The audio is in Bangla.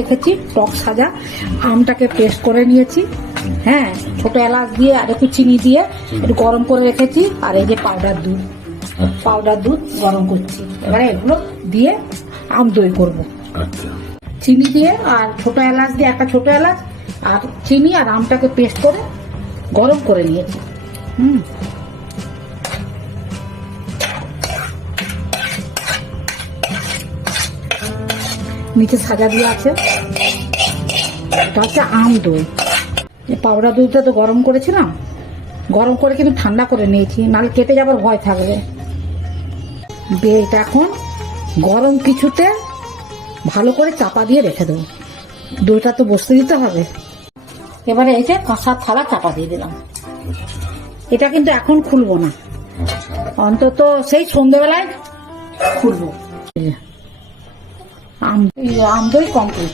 রেখেছি টক সাজা আমটাকে পেস্ট করে নিয়েছি। হ্যাঁ, ছোট এলাচ দিয়ে আর একটু চিনি দিয়ে একটু গরম করে রেখেছি। আর এই যে পাউডার দুধ গরম করছি। এবারে এগুলো দিয়ে আম দই করবো। চিনি দিয়ে আর ছোট এলাচ দিয়ে, একটা ছোট এলাচ আর চিনি আর আমটাকে পেস্ট করে গরম করে নিয়েছি। নিচে সাজা দিয়ে আছে, এটা হচ্ছে আম দই। পাউডার দুধটা তো গরম করেছিলাম, গরম করে কিন্তু ঠান্ডা করে নিয়েছি, নাহলে কেটে যাবার ভয় থাকবে। এটা এখন গরম কিছুতে ভালো করে চাপা দিয়ে রেখে দেবো। দইটা তো বসতে দিতে হবে। এবারে এই যে কাঁসার থালা চাপা দিয়ে দিলাম। এটা কিন্তু এখন খুলবো না, অন্তত সেই সন্ধ্যেবেলায় খুলবো। আম দই কমপ্লিট।